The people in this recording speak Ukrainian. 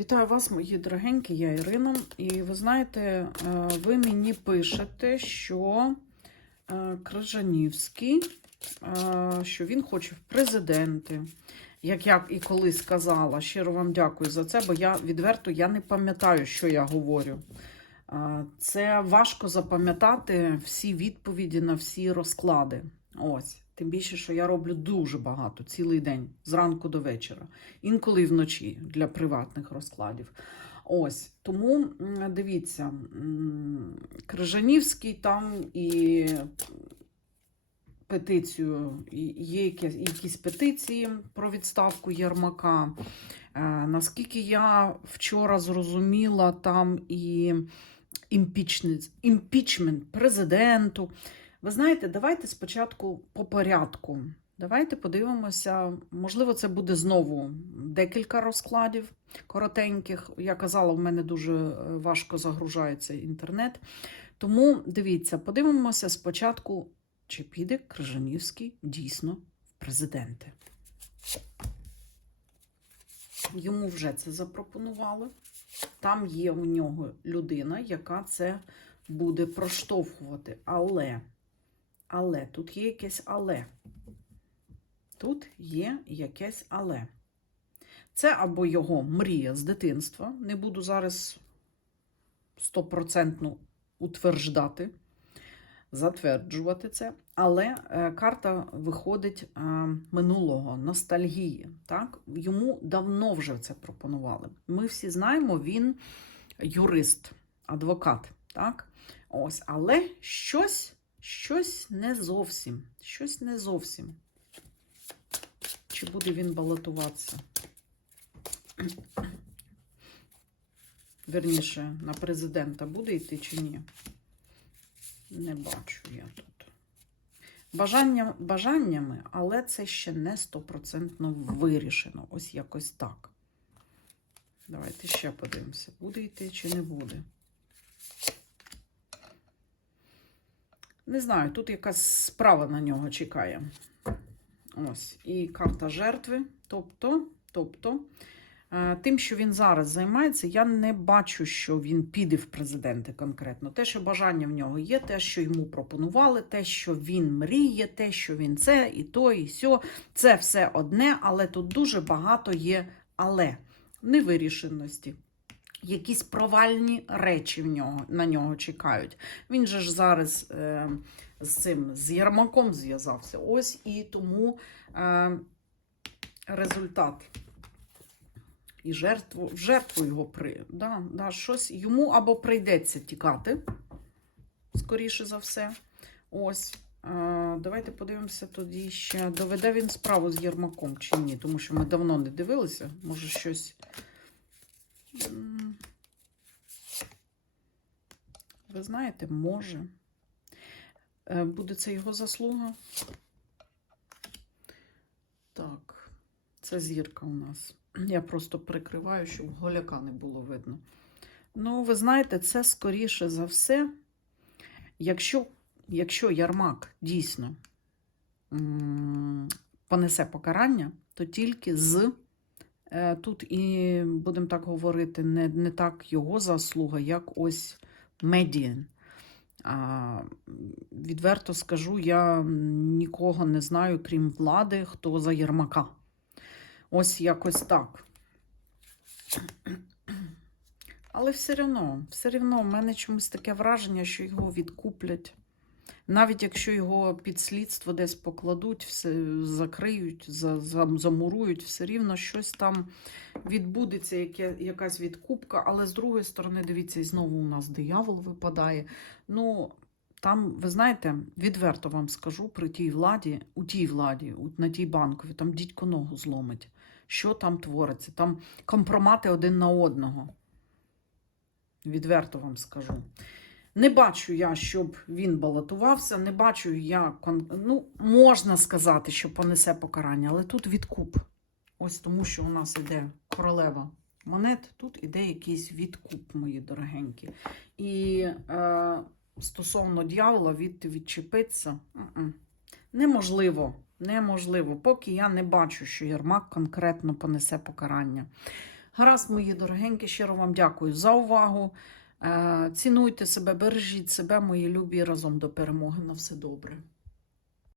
Вітаю вас, мої дорогенькі, я Ірина. І ви знаєте, е, ви мені пишете, що е, Крижанівський, е, що він хоче в президенти. Як я і колись сказала, щиро вам дякую за це, бо я відверто я не пам'ятаю, що я говорю. Це важко запам'ятати всі відповіді на всі розклади. Ось. Тим більше, що я роблю дуже багато цілий день, зранку до вечора, інколи вночі для приватних розкладів. Ось тому дивіться, Крижанівський там і петицію, є якісь, петиції про відставку Єрмака. Е, наскільки я вчора зрозуміла, там і імпічмент президенту. Ви знаєте, давайте спочатку по порядку. Давайте подивимося. Можливо, це буде знову декілька розкладів коротеньких. Я казала, в мене дуже е, важко загружається інтернет. Тому дивіться, подивимося спочатку, чи піде Крижанівський дійсно в президенти. Йому вже це запропонували. Там є у нього людина, яка це буде проштовхувати. Але. Але тут є якесь але. Тут є якесь але. Це або його мрія з дитинства. Не буду зараз стопроцентно утверждати, затверджувати це. Але е, карта виходить е, минулого, ностальгії. Так? Йому давно вже це пропонували. Ми всі знаємо, він юрист, адвокат. Так? Ось, але щось. Щось не зовсім. Щось не зовсім. Чи буде він балотуватися? Верніше, на президента буде йти чи ні? Не бачу я тут. Бажання, бажаннями, але це ще не стопроцентно вирішено. Ось якось так. Давайте ще подивимося, буде йти чи не буде. Не знаю, тут якась справа на нього чекає. Ось. І карта жертви. Тобто, тобто, е, тим, що він зараз займається, я не бачу, що він піде в президенти конкретно. Те, що бажання в нього є, те, що йому пропонували, те, що він мріє, те, що він це, і то, і сьо. Це все одне, але тут дуже багато є але невирішеності. Якісь провальні речі в нього, на нього чекають. Він же ж зараз е, з цим з Єрмаком зв'язався. Ось і тому е, результат. І жертву, в жертву його при, да, да, щось йому або прийдеться тікати, скоріше за все. Ось. Е, давайте подивимося тоді ще, доведе він справу з Єрмаком чи ні, тому що ми давно не дивилися. Може, щось. Ви знаєте, може. Е, Буде це його заслуга. Так, це зірка у нас. Я просто прикриваю, щоб голяка не було видно. Ну, ви знаєте, це скоріше за все, якщо, якщо Ярмак дійсно понесе покарання, то тільки з Тут і, будемо так говорити, не, не так його заслуга, як ось медіан. Відверто скажу, я нікого не знаю, крім влади, хто за Єрмака. Ось якось так. Але все одно, все одно, в мене чомусь таке враження, що його відкуплять. Навіть якщо його під слідство десь покладуть, все закриють, за, за, замурують, все рівно щось там відбудеться, яке, якась відкупка. Але з другої сторони, дивіться, і знову у нас диявол випадає. Ну, там, ви знаєте, відверто вам скажу, при тій владі, у тій владі, на тій банкові, там дідько ногу зломить. Що там твориться? Там компромати один на одного. Відверто вам скажу. Не бачу я, щоб він балотувався, не бачу я, ну, можна сказати, що понесе покарання, але тут відкуп. Ось тому, що у нас іде королева монет, тут іде якийсь відкуп, мої дорогенькі. І е, стосовно дьявола, від відчепитися м-м. неможливо. Неможливо, поки я не бачу, що Єрмак конкретно понесе покарання. Гаразд, мої дорогенькі, щиро вам дякую за увагу. Е, Цінуйте себе, бережіть себе, мої любі, разом до перемоги. На все добре.